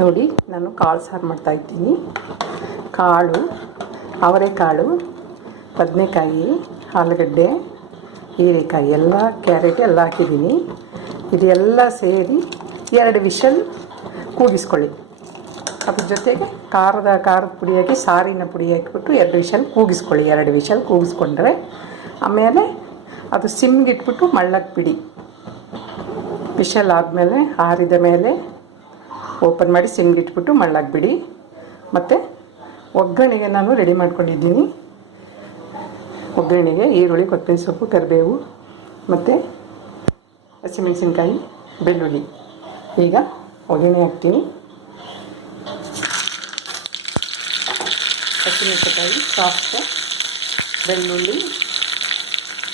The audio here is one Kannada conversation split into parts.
ನೋಡಿ, ನಾನು ಕಾಳು ಸಾರು ಮಾಡ್ತಾಯಿದ್ದೀನಿ. ಕಾಳು, ಅವರೆಕಾಳು, ಬದನೆಕಾಯಿ, ಆಲೂಗಡ್ಡೆ, ಹೀರೆಕಾಯಿ ಎಲ್ಲ, ಕ್ಯಾರೆಟ್ ಎಲ್ಲ ಹಾಕಿದ್ದೀನಿ. ಇದೆಲ್ಲ ಸೇರಿ 2 ವಿಷಲ್ ಕೂಗಿಸ್ಕೊಳ್ಳಿ. ಅದ್ರ ಜೊತೆಗೆ ಖಾರದ ಪುಡಿ ಹಾಕಿ, ಸಾರಿನ ಪುಡಿ ಹಾಕಿಬಿಟ್ಟು 2 ವಿಷಲ್ ಕೂಗಿಸ್ಕೊಳ್ಳಿ. 2 ವಿಷಲ್ ಕೂಗಿಸ್ಕೊಂಡ್ರೆ ಆಮೇಲೆ ಅದು ಸಿಮ್ಗೆ ಇಟ್ಬಿಟ್ಟು ಮಳ್ಳಕ್ಕೆ ಬಿಡಿ. ವಿಷಲ್ ಆದಮೇಲೆ ಆರಿದ ಮೇಲೆ ಓಪನ್ ಮಾಡಿ ಸಿಮ್ಗೆ ಇಟ್ಬಿಟ್ಟು ಮಳ್ಳಕ್ಕೆ ಬಿಡಿ. ಮತ್ತು ಒಗ್ಗರಣೆಗೆ ನಾನು ರೆಡಿ ಮಾಡ್ಕೊಂಡಿದ್ದೀನಿ. ಒಗ್ಗರಣೆಗೆ ಈರುಳ್ಳಿ, ಕೊತ್ತಂಬರಿ ಸೊಪ್ಪು, ಕರಿಬೇವು ಮತ್ತು ಹಸಿಮೆಣಸಿನ್ಕಾಯಿ, ಬೆಳ್ಳುಳ್ಳಿ. ಈಗ ಒಗ್ಗರಣೆ ಹಾಕ್ತೀನಿ. ಹಸಿಮೆಣಸಿನ್ಕಾಯಿ, ಸಾಸ್ವೆ, ಬೆಳ್ಳುಳ್ಳಿ,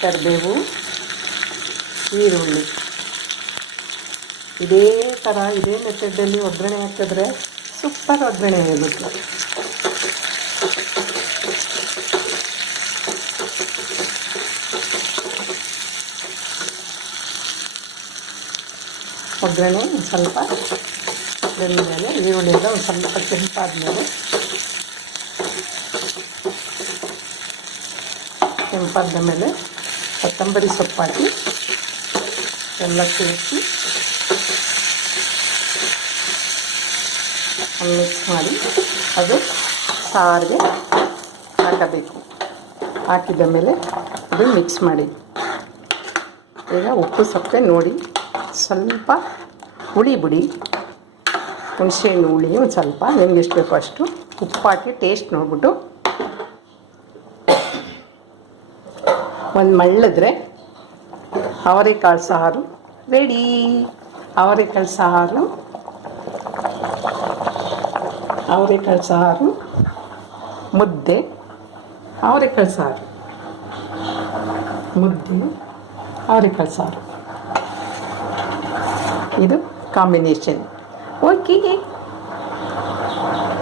ಕರಿಬೇವು, ಈರುಳ್ಳಿ. ಇದೇ ಥರ ಇದೇ ಮೆಥಡಲ್ಲಿ ಒಗ್ಗರಣೆ ಹಾಕಿದ್ರೆ ಸೂಪರ್ ಒಗ್ಗರಣೆ ಆಗುತ್ತೆ. ಒಗ್ಗರಣೆ ಸ್ವಲ್ಪ ಬೆಂದಮೇಲೆ ಈರುಳ್ಳಿ ಎಲ್ಲ ಒಂದು ಸ್ವಲ್ಪ ಕೆಂಪಾದಮೇಲೆ ಕೊತ್ತಂಬರಿ ಸೊಪ್ಪು ಹಾಕಿ ಎಲ್ಲ ಸೇರಿಸಿ ಮಿಕ್ಸ್ ಮಾಡಿ ಅದು ಸಾರಿಗೆ ಹಾಕಬೇಕು. ಹಾಕಿದ ಮೇಲೆ ಅದು ಮಿಕ್ಸ್ ಮಾಡಿ. ಈಗ ಉಪ್ಪು ಸಪ್ಪೆ ನೋಡಿ, ಸ್ವಲ್ಪ ಹುಳಿ ಬಿಡಿ. ಹುಣಸೆಹಣ್ಣು ಹುಳಿ ಒಂದು ಸ್ವಲ್ಪ ನಿಮ್ಗೆ ಎಷ್ಟು ಬೇಕೋ ಅಷ್ಟು ಉಪ್ಪು ಹಾಕಿ ಟೇಸ್ಟ್ ನೋಡ್ಬಿಟ್ಟು ಒಂದು ಮಳ್ಳಿದ್ರೆ ಅವರೆಕಾಳು ಸಾರು ರೆಡಿ. ಅವರೆಕಾಳು ಸಾರು, ಮುದ್ದೆ, ಅವರೆಕಾಳು ಸಾರು, ಮುದ್ದೆ, ಅವರೆಕಾಳು ಸಾರು. ಇದು ಕಾಂಬಿನೇಷನ್. ಓಕೆ.